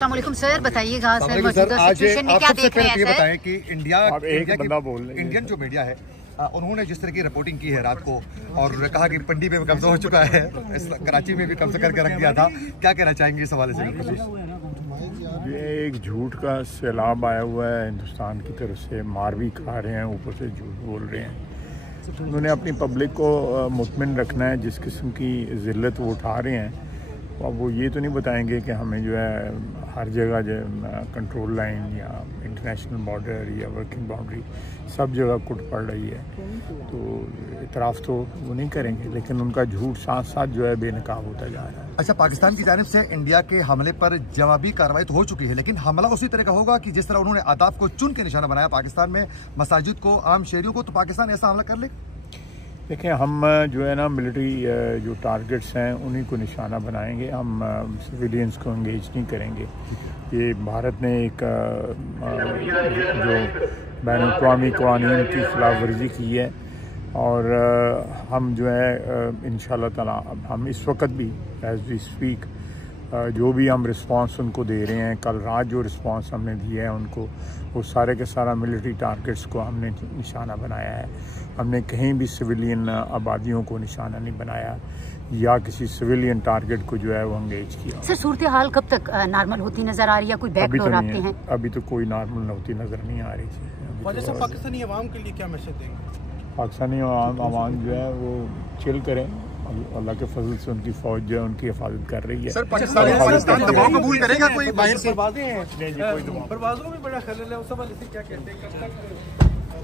अस्सलामुअलैकुम सर, बताइएगा सर मौजूदा सिचुएशन में क्या देख रहे हैं? बताएं कि इंडियन जो मीडिया है उन्होंने जिस तरह की रिपोर्टिंग की है रात को और कहा कि पंडी पे कब्जा हो चुका है, कराची में भी कब्जा करके रख दिया था, क्या कहना चाहेंगे इस हवाले से? ये एक झूठ का सैलाब आया हुआ है हिंदुस्तान की तरफ से, मार भी खा रहे हैं, ऊपर से झूठ बोल रहे हैं। उन्होंने अपनी पब्लिक को मुतमिन रखना है, जिस किस्म की ज़िल्लत वो उठा रहे हैं। अब वो ये तो नहीं बताएंगे कि हमें जो है हर जगह जो कंट्रोल लाइन या इंटरनेशनल बॉर्डर या वर्किंग बाउंड्री सब जगह कुट पड़ रही है, तो इतराफ़ तो वो नहीं करेंगे, लेकिन उनका झूठ साथ साथ जो है बेनकाब होता जा रहा है। अच्छा, पाकिस्तान की जानिब से इंडिया के हमले पर जवाबी कार्रवाई तो हो चुकी है, लेकिन हमला उसी तरह का होगा कि जिस तरह उन्होंने अहदाफ को चुन के निशाना बनाया पाकिस्तान में, मसाजिद को, आम शहरियों को, तो पाकिस्तान ऐसा हमला कर ले? देखें, हम जो है ना मिलिट्री जो टारगेट्स हैं उन्हीं को निशाना बनाएंगे, हम सिविलियंस को एंगेज नहीं करेंगे। ये भारत ने एक जो बैनुल-अक़वामी क़वानीन की खिलाफ वर्जी की है, और हम जो है इंशाअल्लाह ताला हम इस वक्त भी एज वी स्पीक जो भी हम रिस्पांस उनको दे रहे हैं, कल रात जो रिस्पांस हमने दिया है उनको, वो सारे के सारा मिलिट्री टारगेट्स को हमने निशाना बनाया है। हमने कहीं भी सिविलियन आबादियों को निशाना नहीं बनाया या किसी सिविलियन टारगेट को जो है वो एंगेज किया। सर, सूरत हाल कब तक नॉर्मल होती नजर आ रही है? कोई बैकडोर आपके हैं? अभी तो कोई नॉर्मल होती नजर नहीं आ रही थी। पाकिस्तानी अवाम के लिए क्या मैसेज देंगे? पाकिस्तानी अवाम जो है वो चिल करें, अल्लाह के फजल से उनकी फौज जो है उनकी हिफाजत कर रही है। सर, पाकिस्तान दबाव कबूल करेगा कोई बाहर से? परवाज़ों में बड़ा खलल है, उस हवाले से क्या कहते हैं?